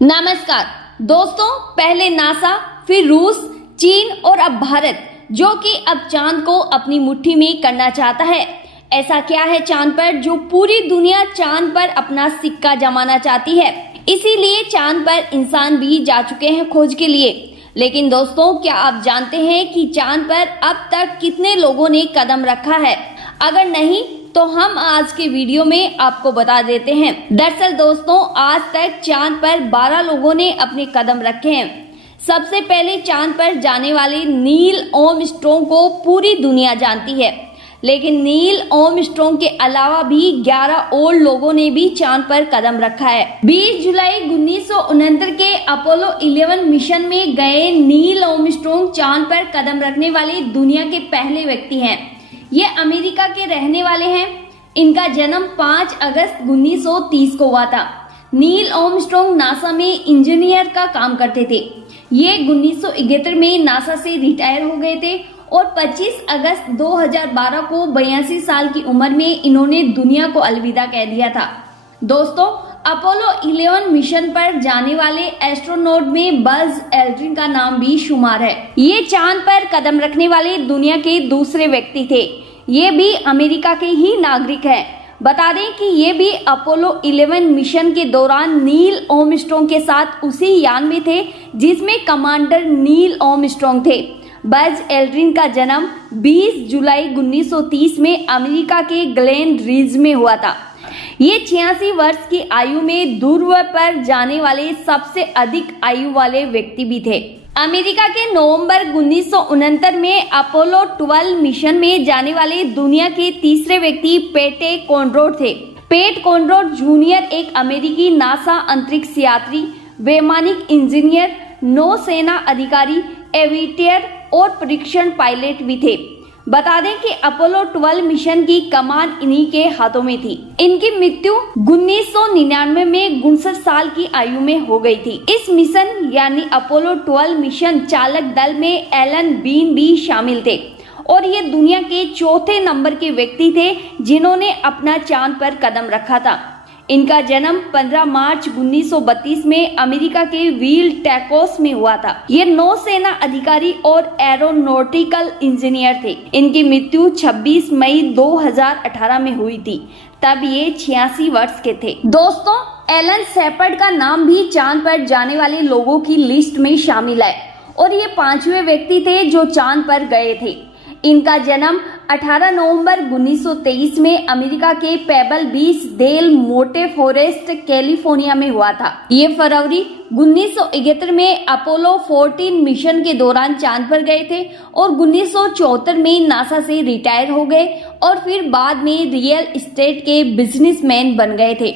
नमस्कार दोस्तों, पहले नासा, फिर रूस, चीन और अब भारत, जो कि अब चांद को अपनी मुट्ठी में करना चाहता है। ऐसा क्या है चांद पर जो पूरी दुनिया चांद पर अपना सिक्का जमाना चाहती है। इसीलिए चांद पर इंसान भी जा चुके हैं खोज के लिए। लेकिन दोस्तों, क्या आप जानते हैं कि चांद पर अब तक कितने लोगों ने कदम रखा है? अगर नहीं तो हम आज के वीडियो में आपको बता देते हैं। दरअसल दोस्तों, आज तक चांद पर 12 लोगों ने अपने कदम रखे हैं। सबसे पहले चांद पर जाने वाले नील आर्मस्ट्रांग को पूरी दुनिया जानती है, लेकिन नील आर्मस्ट्रांग के अलावा भी 11 और लोगों ने भी चांद पर कदम रखा है। 20 जुलाई 1969 के अपोलो 11 मिशन में गए नील आर्मस्ट्रांग चांद पर कदम रखने वाले दुनिया के पहले व्यक्ति हैं। ये अमेरिका के रहने वाले हैं। इनका जन्म 5 अगस्त 1930 को हुआ था। नील आर्मस्ट्रांग नासा में इंजीनियर का काम करते थे। ये 1971 में नासा से रिटायर हो गए थे और 25 अगस्त 2012 को 82 साल की उम्र में इन्होंने दुनिया को अलविदा कह दिया था। दोस्तों, अपोलो 11 मिशन पर जाने वाले एस्ट्रोनॉट में बज एल्ड्रिन का नाम भी शुमार है। ये चांद पर कदम रखने वाले दुनिया के दूसरे व्यक्ति थे। ये भी अमेरिका के ही नागरिक हैं। बता दें कि ये भी अपोलो 11 मिशन के दौरान नील आर्मस्ट्रांग के साथ उसी यान में थे जिसमें कमांडर नील आर्मस्ट्रांग थे। बज एल्ड्रिन का जन्म 20 जुलाई 1930 में अमेरिका के ग्लेन रिज में हुआ था। ये 86 वर्ष की आयु में ध्रुव पर जाने वाले सबसे अधिक आयु वाले व्यक्ति भी थे। अमेरिका के नवंबर 1969 में अपोलो 12 मिशन में जाने वाले दुनिया के तीसरे व्यक्ति पेटे कॉनड्रोड थे। पेट कॉनड्रोड जूनियर एक अमेरिकी नासा अंतरिक्ष यात्री, वैमानिक इंजीनियर, नौसेना अधिकारी, एविएटर और परीक्षण पायलट भी थे। बता दें कि अपोलो 12 मिशन की कमान इन्हीं के हाथों में थी। इनकी मृत्यु 1999 में 59 साल की आयु में हो गई थी। इस मिशन यानी अपोलो 12 मिशन चालक दल में एलन बीन भी शामिल थे और ये दुनिया के चौथे नंबर के व्यक्ति थे जिन्होंने अपना चांद पर कदम रखा था। इनका जन्म 15 मार्च 1932 में अमेरिका के व्हील टेकोस में हुआ था। ये नौसेना अधिकारी और एरोनॉटिकल इंजीनियर थे। इनकी मृत्यु 26 मई 2018 में हुई थी। तब ये 86 वर्ष के थे। दोस्तों, एलन शेपर्ड का नाम भी चांद पर जाने वाले लोगों की लिस्ट में शामिल है और ये 5वें व्यक्ति थे जो चांद पर गए थे। इनका जन्म 18 नवंबर 1923 में अमेरिका के पेबल बीच डेल मोटे फॉरेस्ट कैलिफोर्निया में हुआ था। ये फरवरी 1971 में अपोलो 14 मिशन के दौरान चांद पर गए थे और 1974 में नासा से रिटायर हो गए और फिर बाद में रियल एस्टेट के बिजनेसमैन बन गए थे।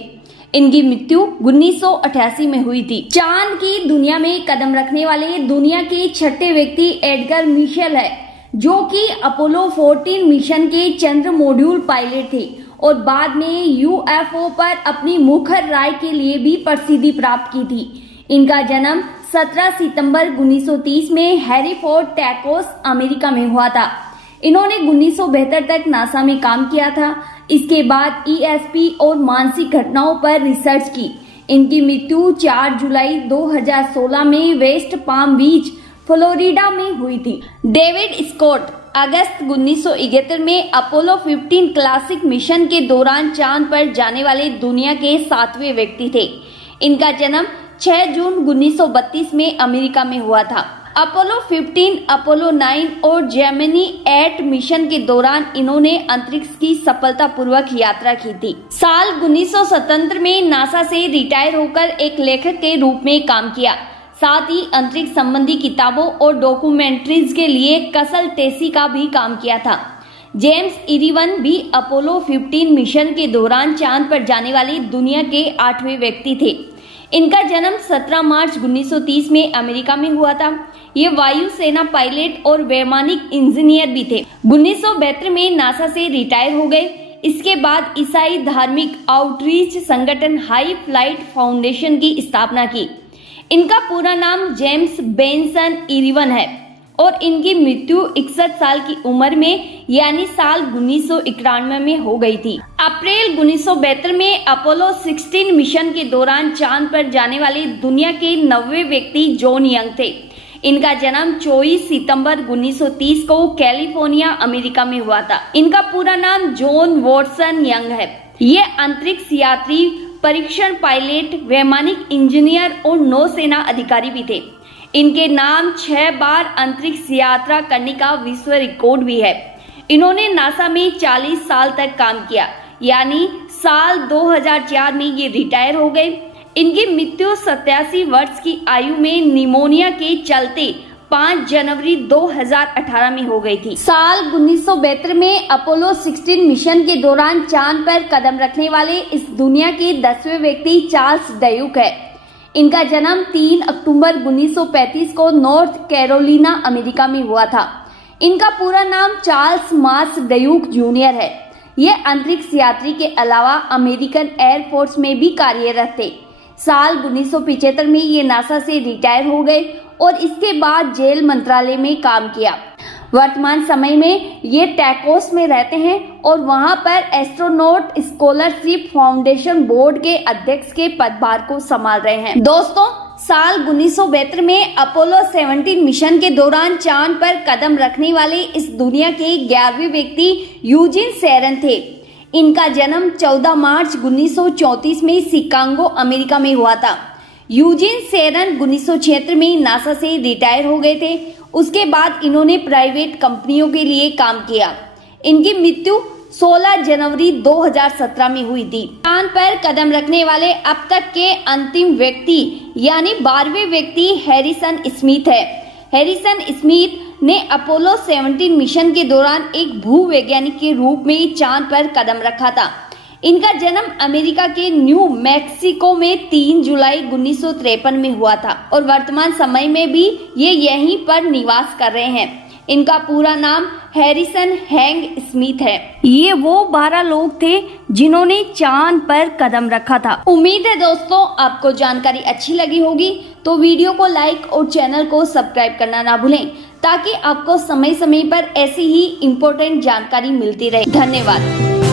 इनकी मृत्यु 1988 में हुई थी। चांद की दुनिया में कदम रखने वाले दुनिया के छठे व्यक्ति एडगर मिशेल है, जो कि अपोलो 14 मिशन के चंद्र मॉड्यूल पायलट थे और बाद में यूएफओ पर अपनी मुखर राय के लिए भी प्रसिद्धि प्राप्त की थी। इनका जन्म 17 सितंबर 1930 में हैरीफोर्ड टेकोस अमेरिका में हुआ था। इन्होंने 1972 तक नासा में काम किया था। इसके बाद ईएसपी और मानसिक घटनाओं पर रिसर्च की। इनकी मृत्यु 4 जुलाई 2016 में वेस्ट पाम बीच फ्लोरिडा में हुई थी। डेविड स्कॉट अगस्त 1971 में अपोलो 15 क्लासिक मिशन के दौरान चांद पर जाने वाले दुनिया के 7वें व्यक्ति थे। इनका जन्म 6 जून 1932 में अमेरिका में हुआ था। अपोलो 15, अपोलो 9 और जेमिनी 8 मिशन के दौरान इन्होंने अंतरिक्ष की सफलतापूर्वक यात्रा की थी। साल 1977 में नासा से रिटायर होकर एक लेखक के रूप में काम किया। साथ ही अंतरिक्ष संबंधी किताबों और डॉक्यूमेंट्रीज के लिए कसल टेसी का भी काम किया था। जेम्स इरिवन भी अपोलो 15 मिशन के दौरान चांद पर जाने वाली दुनिया के 8वें व्यक्ति थे। इनका जन्म 17 मार्च 1930 में अमेरिका में हुआ था। ये वायुसेना पायलट और वैमानिक इंजीनियर भी थे। 1972 में नासा से रिटायर हो गए। इसके बाद ईसाई धार्मिक आउटरीच संगठन हाई फ्लाइट फाउंडेशन की स्थापना की। इनका पूरा नाम जेम्स बेंसन इरिवन है। और इनकी मृत्यु 61 साल की उम्र में यानी साल 1991 में हो गई थी। अप्रैल 1972 में अपोलो 16 मिशन के दौरान चांद पर जाने वाले दुनिया के 90वें व्यक्ति जॉन यंग थे। इनका जन्म 24 सितंबर 1930 को कैलिफोर्निया अमेरिका में हुआ था। इनका पूरा नाम जॉन वॉटसन यंग है। ये अंतरिक्ष यात्री, परीक्षण पायलट, वैमानिक इंजीनियर और नौसेना अधिकारी भी थे। इनके नाम 6 बार अंतरिक्ष यात्रा करने का विश्व रिकॉर्ड भी है। इन्होंने नासा में 40 साल तक काम किया, यानी साल 2004 में ये रिटायर हो गए। इनकी मृत्यु 87 वर्ष की आयु में निमोनिया के चलते 5 जनवरी 2018 में हो गई थी। साल 1972 में अपोलो 16 मिशन के दौरान चांद पर कदम रखने वाले इस दुनिया के 10वें व्यक्ति चार्ल्स ड्यूक है। इनका जन्म 3 अक्टूबर 1935 को नॉर्थ कैरोलिना अमेरिका में हुआ था। इनका पूरा नाम चार्ल्स मार्स ड्यूक जूनियर है। ये अंतरिक्ष यात्री के अलावा अमेरिकन एयरफोर्स में भी कार्यरत थे। साल 1975 में ये नासा से रिटायर हो गए और इसके बाद जेल मंत्रालय में काम किया। वर्तमान समय में ये टैकोस में रहते हैं और वहां पर एस्ट्रोनॉट स्कॉलरशिप फाउंडेशन बोर्ड के अध्यक्ष के पदभार को संभाल रहे हैं। दोस्तों, साल 1972 में अपोलो 17 मिशन के दौरान चांद पर कदम रखने वाले इस दुनिया के 11वें व्यक्ति यूजिन सेरन थे। इनका जन्म 14 मार्च 1934 में शिकागो अमेरिका में हुआ था। यूजिन सेरन 1976 में नासा से रिटायर हो गए थे। उसके बाद इन्होंने प्राइवेट कंपनियों के लिए काम किया। इनकी मृत्यु 16 जनवरी 2017 में हुई थी। चांद पर कदम रखने वाले अब तक के अंतिम व्यक्ति यानी 12वें व्यक्ति हैरिसन स्मिथ है। हैरिसन स्मिथ ने अपोलो 17 मिशन के दौरान एक भूवैज्ञानिक के रूप में चांद पर कदम रखा था। इनका जन्म अमेरिका के न्यू मैक्सिको में 3 जुलाई 1953 में हुआ था और वर्तमान समय में भी ये यहीं पर निवास कर रहे हैं। इनका पूरा नाम हैरिसन हैंग स्मिथ है। ये वो 12 लोग थे जिन्होंने चांद पर कदम रखा था। उम्मीद है दोस्तों आपको जानकारी अच्छी लगी होगी, तो वीडियो को लाइक और चैनल को सब्सक्राइब करना ना भूलें ताकि आपको समय समय पर ऐसी ही इम्पोर्टेंट जानकारी मिलती रहे। धन्यवाद।